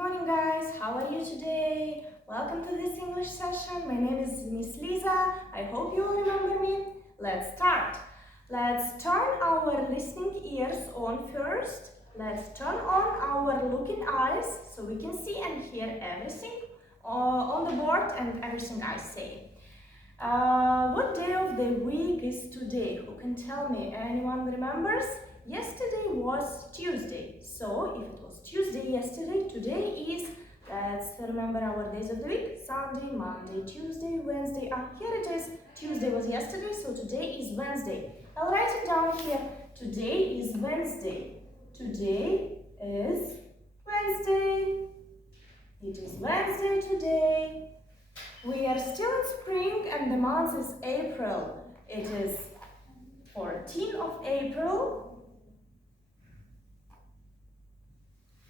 morning guys, how are you today? Welcome to this English session. My name is Miss Lisa. I hope you all remember me. Let's start. Let's turn our listening ears on first. Let's turn on our looking eyes so we can see and hear everything on the board and everything I say. What day of the week is today? Who can tell me? Anyone remembers? Yesterday was Tuesday. So if it was Tuesday yesterday, today is, let's remember our days of the week. Sunday, Monday, Tuesday, Wednesday. Here it is. Tuesday was yesterday, so today is Wednesday. I'll write it down here. Today is Wednesday. Today is Wednesday. It is Wednesday today. We are still in spring and the month is April. It is 14th of April.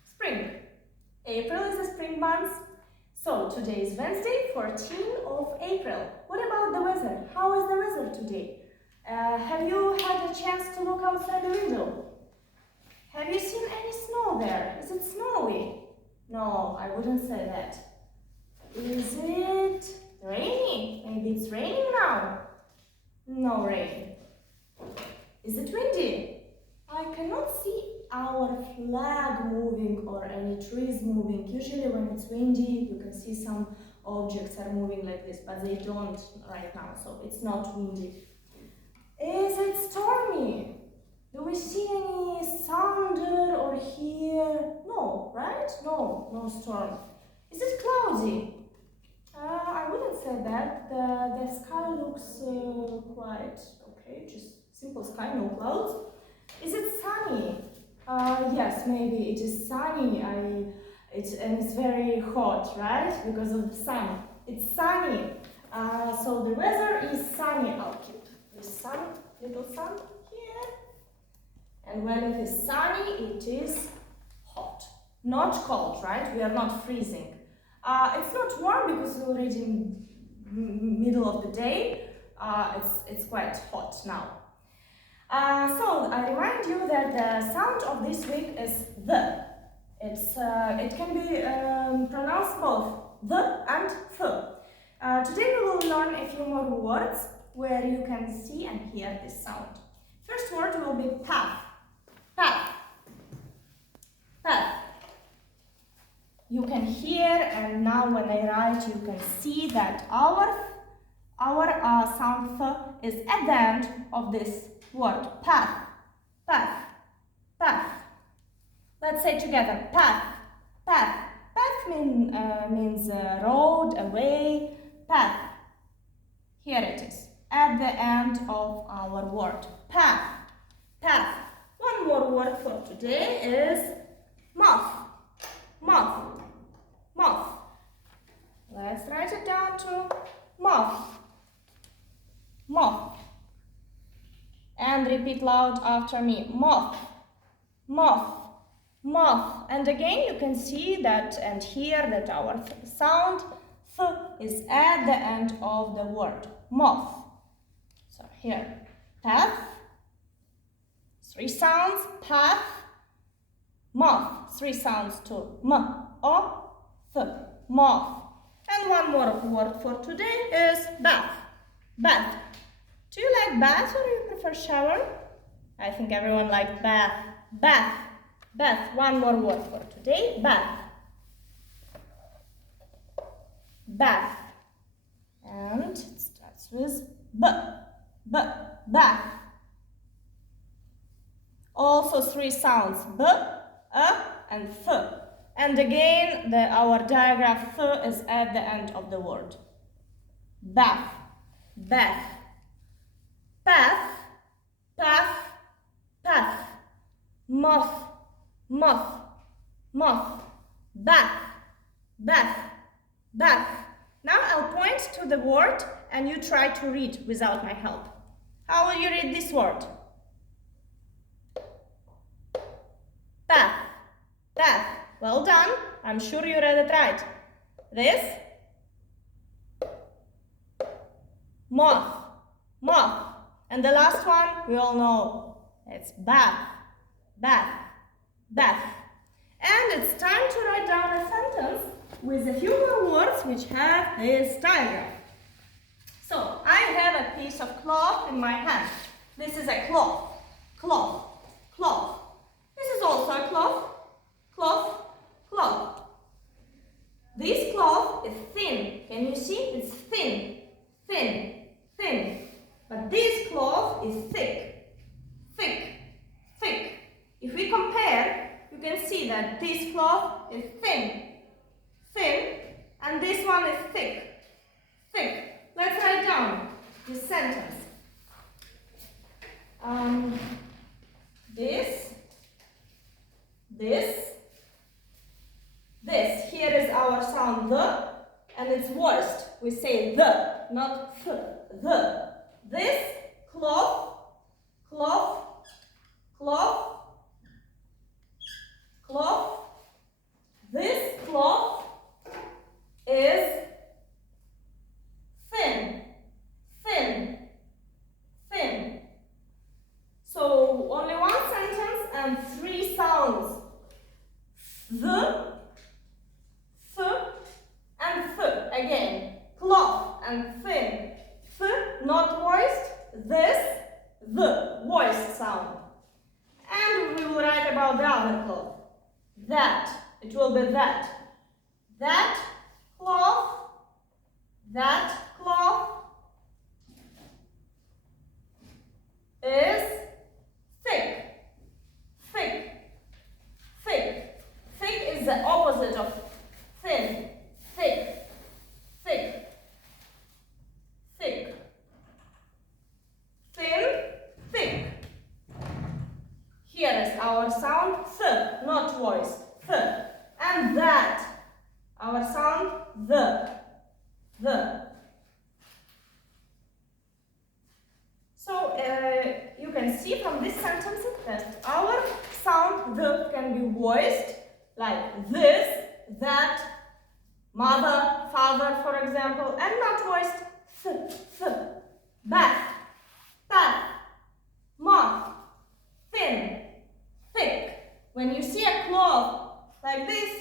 Spring. April is a spring month. So today is Wednesday, 14th of April. What about the weather? How is the weather today? Have you had a chance to look outside the window? Have you seen any snow there? Is it snowy? No, I wouldn't say that. Is it rainy? Maybe it's raining now. No rain. Is it windy? I cannot see our flag moving or any trees moving. Usually when it's windy, you can see some objects are moving like this, but they don't right now, so it's not windy. Is it stormy? Do we see any thunder or hear? No, right? No storm. Is it cloudy? I wouldn't say that. The sky looks quite okay, just simple sky, no clouds. Is it sunny? Yes, maybe it is sunny. And it's very hot, right? Because of the sun. It's sunny. So the weather is sunny. I'll keep this sun, little sun here. And when it is sunny, it is hot. Not cold, right? We are not freezing. It's not warm because we're already in middle of the day. It's quite hot now. So I remind you that the sound of this week is the. It can be pronounced both the and th. Today we will learn a few more words where you can see and hear this sound. First word will be path. Path. Path. You can hear, and now when I write, you can see that our sound th is at the end of this word. Path. Path. Path. Let's say together. Path. Path. Path means road, a way. Path. Here it is. At the end of our word. Path. Path. One more word for today is moth. Moth. Moth. Let's write it down to moth. Moth. And repeat loud after me. Moth. Moth. Moth. And again you can see that and hear that our sound th is at the end of the word. Moth. So here. Path. 3 sounds. Path. Moth. 3 sounds to m, o, th. Moth. And one more word for today is bath. Bath. Do you like bath or you prefer shower? I think everyone likes bath. Bath. Bath. One more word for today. Bath. Bath. And it starts with b. B. Bath. Also 3 sounds. B, and th. And again, our digraph th is at the end of the word. Bath. Bath. Path. Path. Path. Moth. Moth. Moth. Bath. Bath. Bath. Now I'll point to the word and you try to read without my help. How will you read this word? Path. Path. Well done. I'm sure you read it right. This? Moth. Moth. And the last one, we all know. It's bath. Bath. Bath. And it's time to write down a sentence. with a few more words which have this diagram. So, I have a piece of cloth in my hand. This is a cloth. Cloth. Cloth. This is also a cloth. Cloth. Cloth. This cloth is thin. Can you see? It's thin. Thin. Thin. But this cloth is thick. Thick. Thick. If we compare, you can see that this cloth is thin. Thin. And this one is thick. Thick. Let's write down this sentence. This. Here is our sound the, and it's voiced. We say the, not th. The. This cloth, cloth, cloth, cloth. This cloth is thin, thin, thin. So only one sentence and three sounds. The, th, and th. Again, cloth and thin. Th, not voiced. This, the, voiced sound. And we will write about the other cloth. That, it will be that. That cloth, that cloth is thick, thick, thick. Thick is the opposite of thin. Thick, thick, thick. Thin, thick. Here is our sound th, not voice, th. And that, our sound the. So you can see from this sentence that our sound the can be voiced like this, that, mother, father, for example, and not voiced th, bath, bath, moth, thin, thick. When you see a cloth like this,